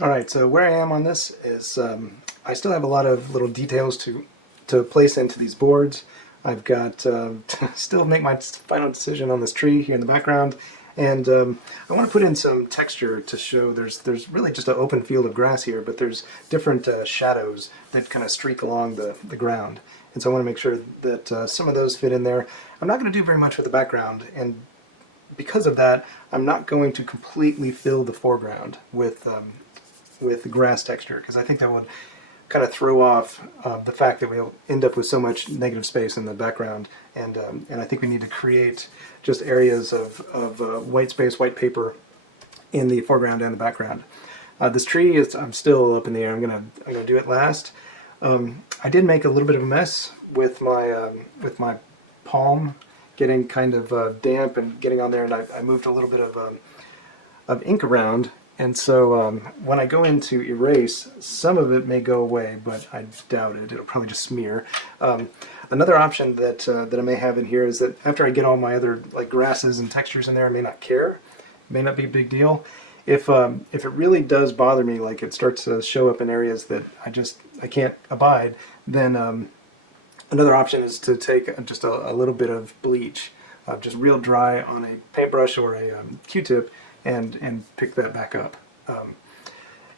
Alright, so where I am on this is I still have a lot of little details to place into these boards. I've got to still make my final decision on this tree here in the background, and I want to put in some texture to show there's really just an open field of grass here, but there's different shadows that kind of streak along the ground. And so I want to make sure that some of those fit in there. I'm not going to do very much with the background, and because of that, I'm not going to completely fill the foreground with grass texture, because I think that would kind of throw off the fact that we'll end up with so much negative space in the background, and I think we need to create just areas of white space, white paper in the foreground and the background. This tree is, I'm still up in the air. I'm gonna do it last. I did make a little bit of a mess with my palm getting kind of damp and getting on there, and I moved a little bit of ink around. And so when I go in to erase, some of it may go away, but I doubt it. It'll probably just smear. Another option that I may have in here is that after I get all my other like grasses and textures in there, I may not care. It may not be a big deal. If it really does bother me, like it starts to show up in areas that I can't abide, then another option is to take just a little bit of bleach, just real dry on a paintbrush or a Q-tip, and pick that back up.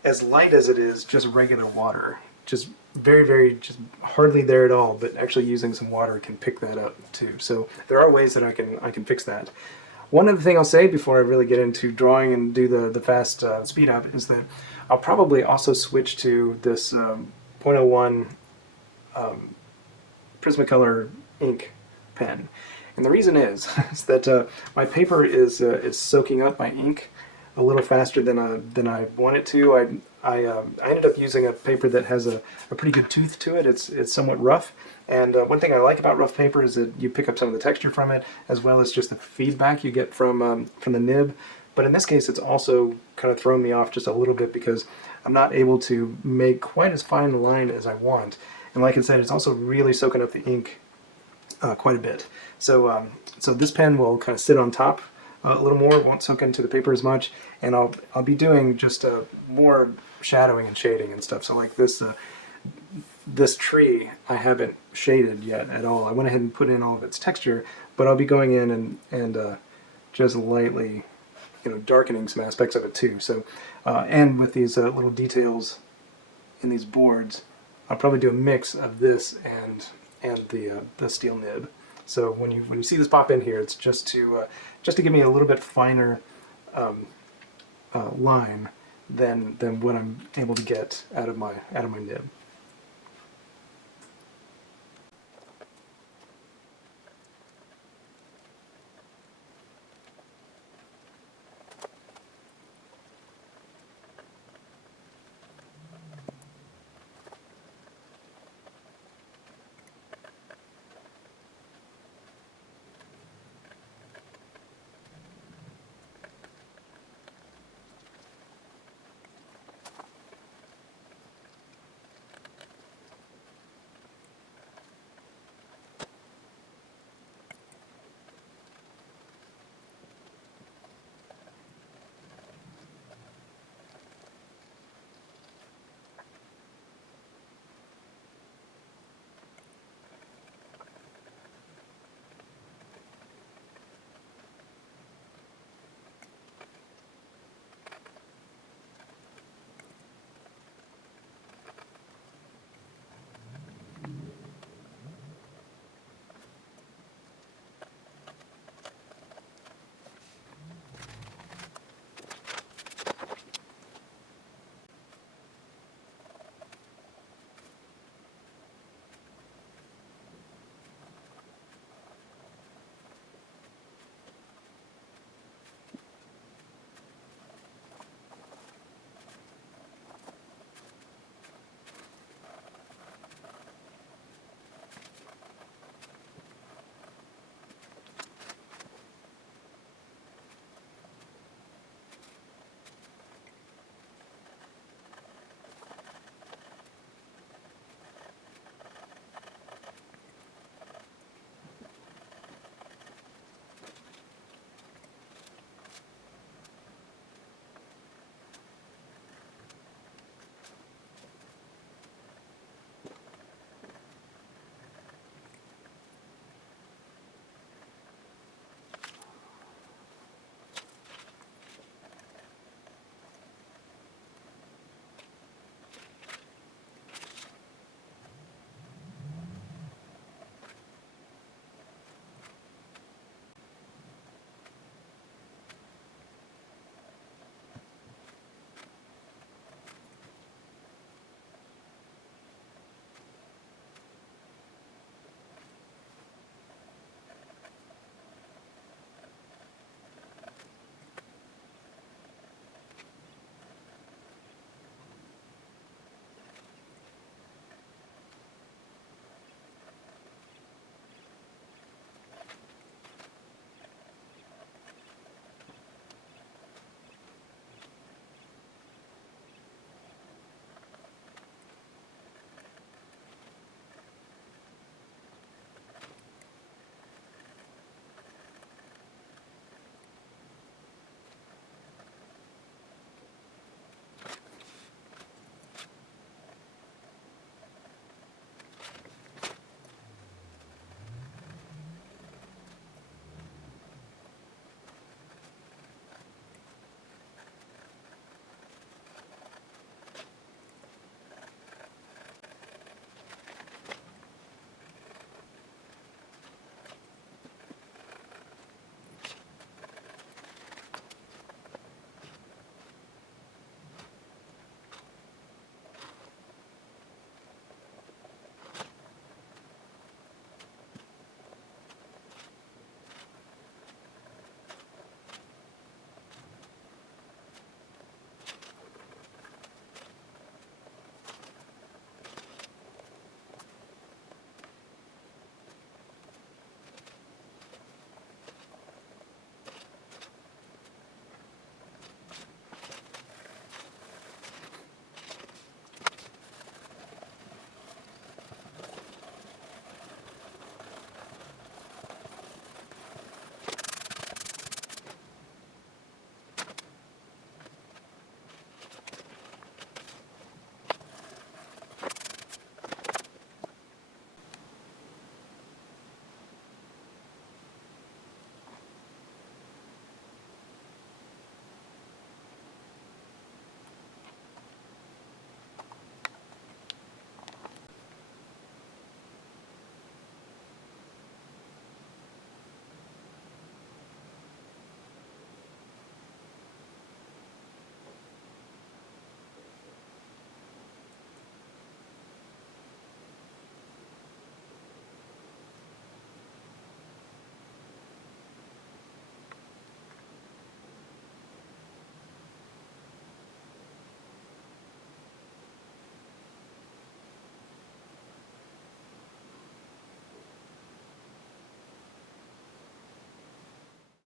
As light as it is, just regular water, just very, just hardly there at all, but actually using some water can pick that up too. So there are ways that I can fix that. One other thing I'll say before I really get into drawing and do the fast speed up is that I'll probably also switch to this .01 Prismacolor ink pen. And the reason is that my paper is soaking up my ink a little faster than I want it to. I ended up using a paper that has a pretty good tooth to it. It's somewhat rough, and one thing I like about rough paper is that you pick up some of the texture from it, as well as just the feedback you get from the nib. But in this case, it's also kind of thrown me off just a little bit because I'm not able to make quite as fine a line as I want. And like I said, it's also really soaking up the ink quite a bit. So so this pen will kind of sit on top a little more, won't soak into the paper as much, and I'll be doing just more shadowing and shading and stuff. So like this tree I haven't shaded yet at all. I went ahead and put in all of its texture, but I'll be going in and just lightly, darkening some aspects of it too. So and with these little details in these boards, I'll probably do a mix of this and the steel nib. So when you see this pop in here, it's just to give me a little bit finer line than what I'm able to get out of my nib.